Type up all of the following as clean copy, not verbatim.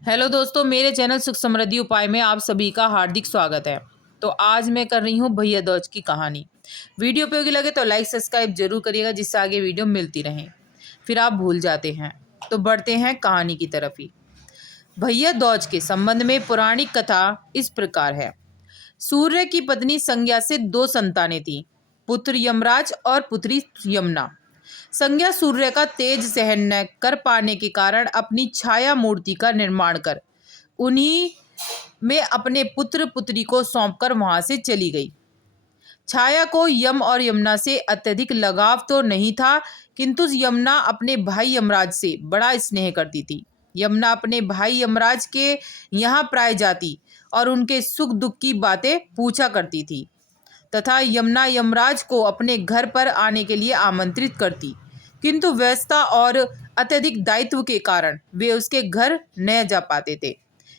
Hello दोस्तों, मेरे channel सुख समृद्धि उपाय में आप सभी का हार्दिक स्वागत है। तो आज मैं कर रही हूँ भैया दूज की कहानी। वीडियो उपयोगी लगे तो लाइक सब्सक्राइब जरूर करिएगा, जिससे आगे वीडियो मिलती रहे। फिर आप भूल जाते हैं तो बढ़ते हैं कहानी की तरफ ही। भैया दूज के संबंध में पौराणिक कथा इस प्रकार है। सूर्य की पत्नी संज्ञा से 2 संतानें थीं, पुत्र यमराज और पुत्री यमुना। संज्ञा सूर्य का तेज सहन न कर पाने के कारण अपनी छाया मूर्ति का निर्माण कर उन्हीं में अपने पुत्र पुत्री को सौंपकर वहां से चली गई। छाया को यम और यमुना से अत्यधिक लगाव तो नहीं था, किंतु यमुना अपने भाई यमराज से बड़ा स्नेह करती थी। यमुना अपने भाई यमराज के यहाँ प्राय जाती और उनके सुख दुख की बातें पूछा करती थी तथा यमुना यमराज को अपने घर पर आने के लिए आमंत्रित करती, किंतु व्यस्तता और अत्यधिक दायित्व के कारण वे उसके घर न जा पाते थे।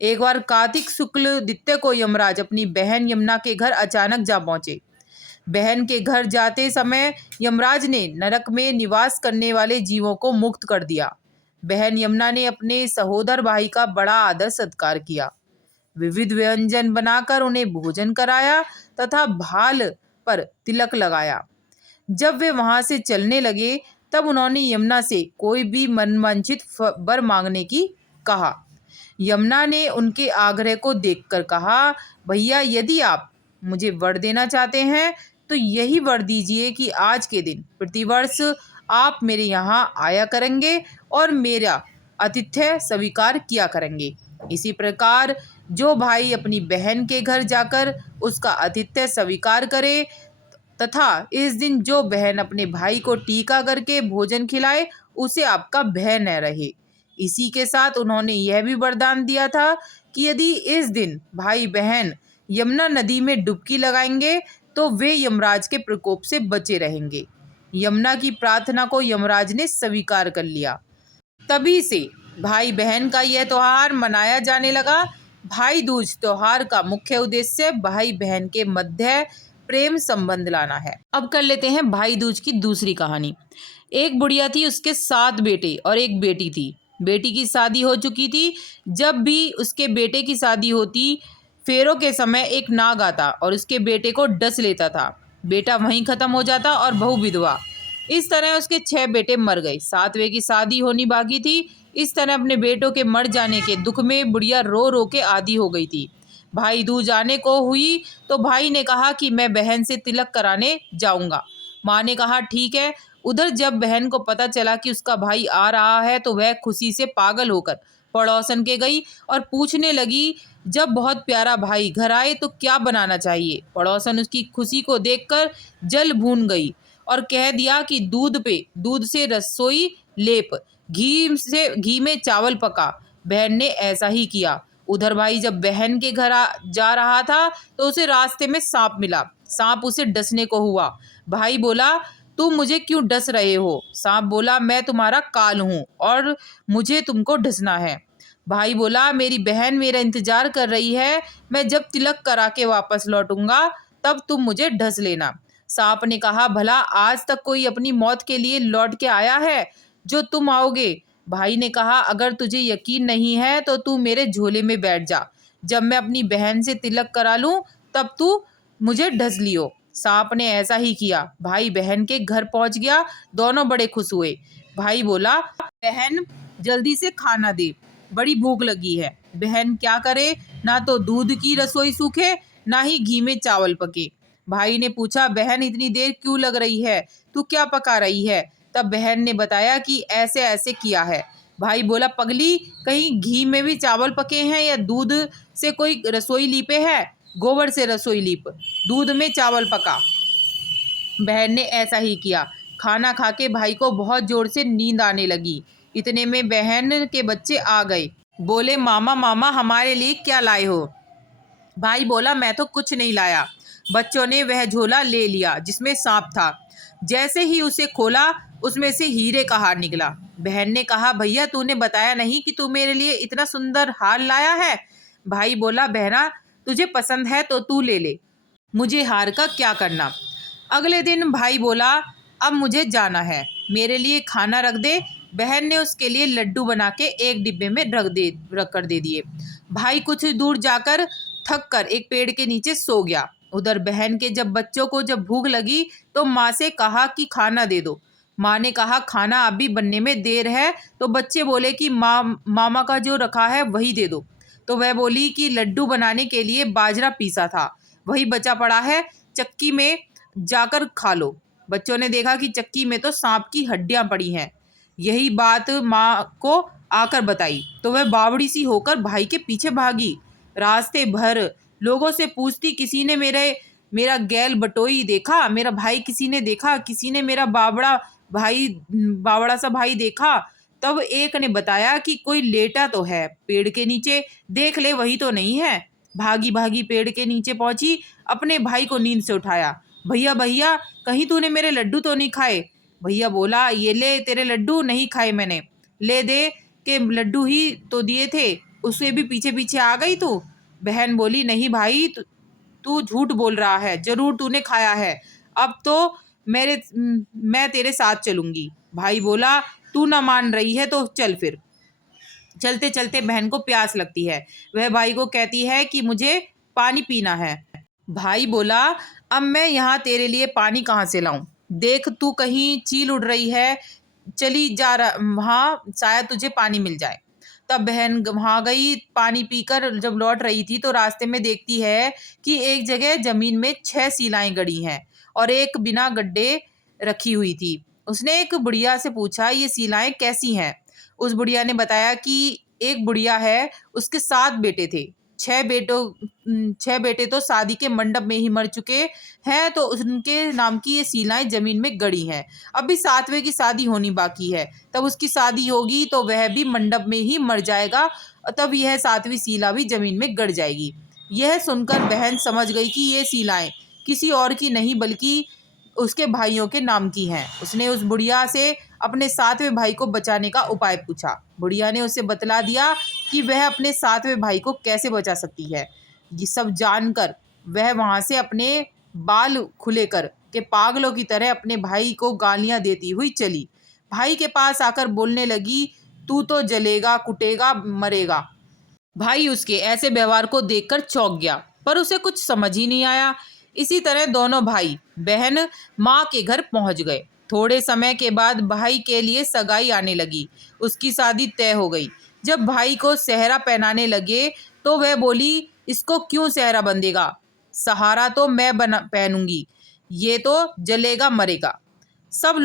एक बार कार्तिक शुक्ल द्वितीय को यमराज अपनी बहन यमुना के घर अचानक जा पहुंचे। बहन के घर जाते समय यमराज ने नरक में निवास करने वाले जीवों को मुक्त कर दिया। बहन यमुना ने अपने सहोदर भाई का बड़ा आदर सत्कार किया, विविध व्यंजन बनाकर उन्हें भोजन कराया तथा भाल पर तिलक लगाया। जब वे वहां से चलने लगे तब उन्होंने यमुना से कोई भी मनवांछित वर मांगने की कहा। यमुना ने उनके आग्रह को देखकर कहा, भैया यदि आप मुझे वर देना चाहते हैं तो यही वर दीजिए कि आज के दिन प्रतिवर्ष आप मेरे यहाँ आया करेंगे और मेरा आतिथ्य स्वीकार किया करेंगे। इसी प्रकार जो भाई अपनी बहन के घर जाकर उसका आतिथ्य स्वीकार करे तथा इस दिन जो बहन अपने भाई को टीका करके भोजन खिलाए, उसे आपका भय न रहे। इसी के साथ उन्होंने यह भी वरदान दिया था कि यदि इस दिन भाई बहन यमुना नदी में डुबकी लगाएंगे तो वे यमराज के प्रकोप से बचे रहेंगे। यमुना की प्रार्थना को यमराज ने स्वीकार कर लिया। तभी से भाई बहन का यह त्योहार मनाया जाने लगा। भाई दूज त्योहार का मुख्य उद्देश्य भाई बहन के मध्य प्रेम संबंध लाना है। अब कर लेते हैं भाई दूज की दूसरी कहानी। एक बुढ़िया थी, उसके 7 बेटे और एक बेटी थी। बेटी की शादी हो चुकी थी। जब भी उसके बेटे की शादी होती, फेरों के समय एक नाग आता और उसके बेटे को डस लेता था। बेटा वहीं खत्म हो जाता और बहू विधवा। इस तरह उसके 6 बेटे मर गए। 7वें की शादी होनी बाकी थी। इस तरह अपने बेटों के मर जाने के दुख में बुढ़िया रो रो के आधी हो गई थी। भाई दूज आने को हुई तो भाई ने कहा कि मैं बहन से तिलक कराने जाऊंगा। माँ ने कहा ठीक है। उधर जब बहन को पता चला कि उसका भाई आ रहा है तो वह खुशी से पागल होकर पड़ोसन के गई और पूछने लगी, जब बहुत प्यारा भाई घर आए तो क्या बनाना चाहिए। पड़ोसन उसकी खुशी को देखकर जल भून गई और कह दिया कि दूध से रसोई लेप, घी में चावल पका। बहन ने ऐसा ही किया। उधर भाई जब बहन के घर जा रहा था तो उसे रास्ते में सांप मिला। सांप उसे डसने को हुआ। भाई बोला, तुम मुझे क्यों डस रहे हो। सांप बोला, मैं तुम्हारा काल हूँ और मुझे तुमको डसना है। भाई बोला, मेरी बहन मेरा इंतजार कर रही है, मैं जब तिलक करा के वापस लौटूंगा तब तुम मुझे ढस लेना। सांप ने कहा, भला आज तक कोई अपनी मौत के लिए लौट के आया है जो तुम आओगे। भाई ने कहा, अगर तुझे यकीन नहीं है तो तू मेरे झोले में बैठ जा। जब मैं अपनी बहन से तिलक करा लूं तब तू मुझे ढस लियो। सांप ने ऐसा ही किया। भाई बहन के घर पहुंच गया। दोनों बड़े खुश हुए। भाई बोला, बहन जल्दी से खाना दे, बड़ी भूख लगी है। बहन क्या करे, ना तो दूध की रसोई सूखे ना ही घी में चावल पके। भाई ने पूछा, बहन इतनी देर क्यों लग रही है, तू क्या पका रही है। तब बहन ने बताया कि ऐसे ऐसे किया है। भाई बोला, पगली, कहीं घी में भी चावल पके हैं या दूध से कोई रसोई लीपे है। गोबर से रसोई लीप, दूध में चावल पका। बहन ने ऐसा ही किया। खाना खा के भाई को बहुत जोर से नींद आने लगी। इतने में बहन के बच्चे आ गए। बोले, मामा मामा हमारे लिए क्या लाए हो। भाई बोला, मैं तो कुछ नहीं लाया। बच्चों ने वह झोला ले लिया जिसमें सांप था। जैसे ही उसे खोला उसमें से हीरे का हार निकला। बहन ने कहा, भैया तूने बताया नहीं कि तू मेरे लिए इतना सुंदर हार लाया है। भाई बोला, बहना तुझे पसंद है तो तू ले ले, मुझे हार का क्या करना। अगले दिन भाई बोला, अब मुझे जाना है, मेरे लिए खाना रख दे, बहन ने उसके लिए लड्डू बना के एक डिब्बे में रख कर दे दिए। भाई कुछ दूर जाकर थक कर एक पेड़ के नीचे सो गया। उधर बहन के बच्चों को जब भूख लगी तो माँ से कहा कि खाना दे दो। माँ ने कहा खाना अभी बनने में देर है। तो बच्चे बोले कि मामा का जो रखा है वही दे दो। तो वह बोली कि लड्डू बनाने के लिए बाजरा पीसा था, वही बचा पड़ा है, चक्की में जाकर खा लो। बच्चों ने देखा कि चक्की में तो सांप की हड्डियां पड़ी हैं। यही बात माँ को आकर बताई तो वह बावड़ी सी होकर भाई के पीछे भागी। रास्ते भर लोगों से पूछती, किसी ने मेरा गैल बटोई देखा, मेरा भाई किसी ने देखा, किसी ने मेरा बावड़ा सा भाई देखा। तब एक ने बताया कि कोई लेटा तो है पेड़ के नीचे, देख ले वही तो नहीं है। भागी भागी पेड़ के नीचे पहुंची, अपने भाई को नींद से उठाया। भैया भैया, कहीं तूने मेरे लड्डू तो नहीं खाए? भैया बोला, ये ले तेरे लड्डू, नहीं खाए मैंने, ले दे के लड्डू ही तो दिए थे, उससे भी पीछे पीछे आ गई तू। बहन बोली, नहीं भाई, तू झूठ बोल रहा है, जरूर तूने खाया है। अब तो मैं तेरे साथ चलूंगी। भाई बोला, तू ना मान रही है तो चल फिर। चलते चलते बहन को प्यास लगती है। वह भाई को कहती है कि मुझे पानी पीना है। भाई बोला, अब मैं यहाँ तेरे लिए पानी कहाँ से लाऊं? देख तू कहीं चील उड़ रही है, चली जा रहा वहाँ, शायद तुझे पानी मिल जाए। तब बहन वहाँ गई। पानी पीकर जब लौट रही थी तो रास्ते में देखती है कि एक जगह जमीन में 6 शिलाएं गड़ी हैं और एक बिना गड्ढे रखी हुई थी। उसने एक बुढ़िया से पूछा, ये शिलाएं कैसी हैं? उस बुढ़िया ने बताया कि एक बुढ़िया है, उसके 7 बेटे थे। 6 बेटे तो शादी के मंडप में ही मर चुके हैं, तो उनके नाम की ये शिलाएं जमीन में गड़ी हैं। अभी 7वें की शादी होनी बाकी है, तब उसकी शादी होगी तो वह भी मंडप में ही मर जाएगा, तब यह 7वीं शिला भी जमीन में गड़ जाएगी। यह सुनकर बहन समझ गई कि ये शिलाएं किसी और की नहीं बल्कि उसके भाइयों के नाम की हैं। उसने उस बुढ़िया से अपने 7वें भाई को बचाने का उपाय पूछा। बुढ़िया ने उसे बतला दिया कि वह अपने 7वें भाई को कैसे बचा सकती है। ये सब जानकर वह वहां से अपने बाल खुले कर के पागलों की तरह अपने भाई को गालियां देती हुई चली। भाई के पास आकर बोलने लगी, तू तो जलेगा, कुटेगा, मरेगा। भाई उसके ऐसे व्यवहार को देखकर चौंक गया, पर उसे कुछ समझ ही नहीं आया। इसी तरह दोनों भाई बहन माँ के घर पहुंच गए। थोड़े समय के बाद भाई के लिए सगाई आने लगी। उसकी शादी तय हो गई। जब भाई को सेहरा पहनाने लगे तो वह बोली, इसको क्यों सेहरा बंधेगा? सहारा तो मैं पहनूंगी, ये तो जलेगा मरेगा। सब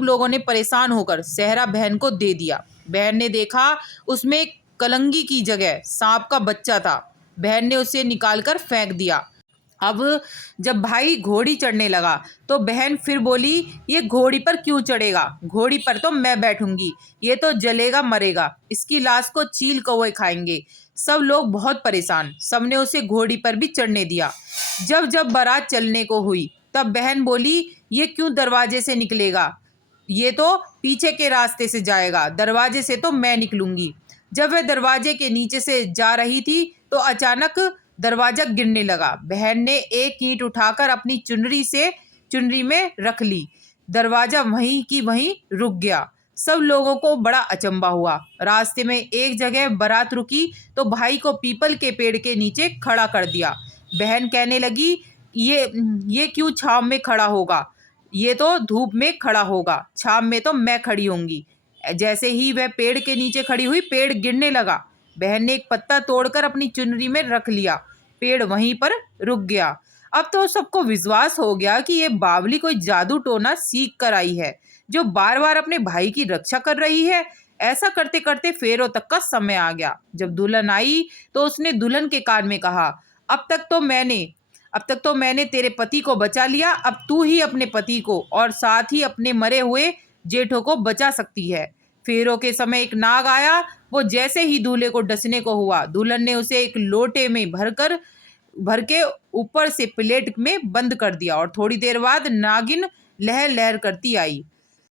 लोगों ने परेशान होकर सेहरा बहन को दे दिया। बहन ने देखा उसमें कलंगी की जगह सांप का बच्चा था। बहन ने उसे निकालकर फेंक दिया। अब जब भाई घोड़ी चढ़ने लगा तो बहन फिर बोली, ये घोड़ी पर क्यों चढ़ेगा? घोड़ी पर तो मैं बैठूंगी, ये तो जलेगा मरेगा, इसकी लाश को चील कौवे खाएंगे। सब लोग बहुत परेशान, सबने उसे घोड़ी पर भी चढ़ने दिया। जब जब बारात चलने को हुई तब बहन बोली, ये क्यों दरवाजे से निकलेगा? ये तो पीछे के रास्ते से जाएगा, दरवाजे से तो मैं निकलूंगी। जब वह दरवाजे के नीचे से जा रही थी तो अचानक दरवाजा गिरने लगा। बहन ने एक ईंट उठाकर अपनी चुनरी में रख ली। दरवाजा वहीं की वहीं रुक गया। सब लोगों को बड़ा अचंभा हुआ। रास्ते में एक जगह बारात रुकी तो भाई को पीपल के पेड़ के नीचे खड़ा कर दिया। बहन कहने लगी, ये क्यों छांव में खड़ा होगा? ये तो धूप में खड़ा होगा, छांव में तो मैं खड़ी होंगी। जैसे ही वह पेड़ के नीचे खड़ी हुई, पेड़ गिरने लगा। बहन ने एक पत्ता तोड़कर अपनी चुनरी में रख लिया। पेड़ वहीं पर रुक गया। अब तो सबको विश्वास हो गया कि ये बावली कोई जादू टोना सीख कर आई है, जो बार बार अपने भाई की रक्षा कर रही है। ऐसा करते करते फेरों तक का समय आ गया। जब दुल्हन आई तो उसने दुल्हन के कान में कहा, अब तक तो मैंने तेरे पति को बचा लिया, अब तू ही अपने पति को और साथ ही अपने मरे हुए जेठों को बचा सकती है। फेरों के समय एक नाग आया। वो जैसे ही दूल्हे को डसने को हुआ, दुल्हन ने उसे एक लोटे में भर के ऊपर से प्लेट में बंद कर दिया और थोड़ी देर बाद नागिन लहर लहर करती आई।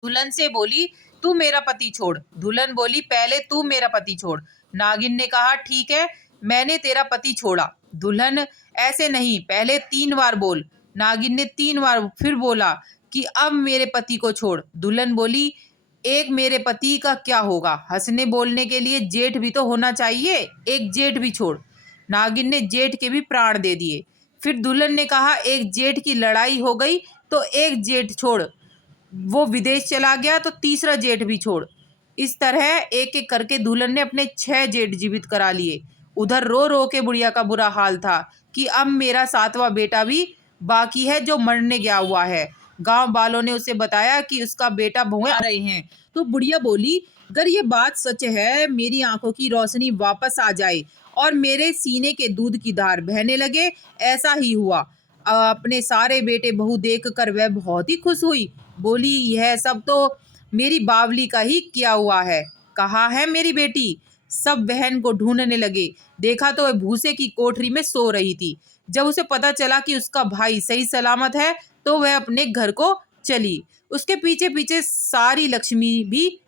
दुल्हन से बोली, तू मेरा पति छोड़। दुल्हन बोली, पहले तू मेरा पति छोड़। नागिन ने कहा, ठीक है, मैंने तेरा पति छोड़ा। दुल्हन, ऐसे नहीं, पहले 3 बार बोल। नागिन ने 3 बार फिर बोला कि अब मेरे पति को छोड़। दुल्हन बोली, एक मेरे पति का क्या होगा, हंसने बोलने के लिए जेठ भी तो होना चाहिए, एक जेठ भी छोड़। नागिन ने जेठ के भी प्राण दे दिए। फिर दुल्हन ने कहा, एक जेठ की लड़ाई हो गई तो एक जेठ छोड़, वो विदेश चला गया तो तीसरा जेठ भी छोड़। इस तरह एक एक करके दुल्हन ने अपने 6 जेठ जीवित करा लिए। उधर रो रो के बुढ़िया का बुरा हाल था कि अब मेरा 7वां बेटा भी बाकी है जो मरने गया हुआ है। गांव वालों ने उसे बताया कि उसका बेटा बहुएं आ रहे हैं। तो बुढ़िया बोली, अगर ये बात सच है, मेरी आंखों की रोशनी वापस आ जाए और मेरे सीने के दूध की धार बहने लगे। ऐसा ही हुआ। अपने सारे बेटे बहू देख कर वह बहुत ही खुश हुई। बोली, यह सब तो मेरी बावली का ही किया हुआ है। कहाँ है मेरी बेटी? सब बहन को ढूंढने लगे। देखा तो वह भूसे की कोठरी में सो रही थी। जब उसे पता चला कि उसका भाई सही सलामत है तो वह अपने घर को चली। उसके पीछे पीछे सारी लक्ष्मी भी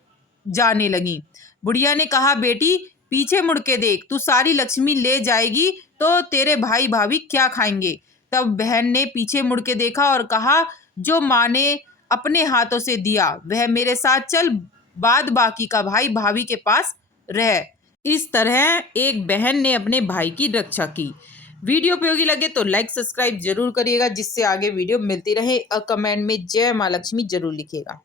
जाने लगी। बुढ़िया ने कहा, बेटी पीछे मुड़ के देख, तू सारी लक्ष्मी ले जाएगी तो तेरे भाई भाभी क्या खाएंगे? तब बहन ने पीछे मुड़ के देखा और कहा, जो माँ ने अपने हाथों से दिया वह मेरे साथ चल, बाद बाकी का भाई भाभी के पास रह। इस तरह एक बहन ने अपने भाई की रक्षा की। वीडियो उपयोगी लगे तो लाइक सब्सक्राइब जरूर करिएगा, जिससे आगे वीडियो मिलती रहे। और कमेंट में जय माँ लक्ष्मी जरूर लिखिएगा।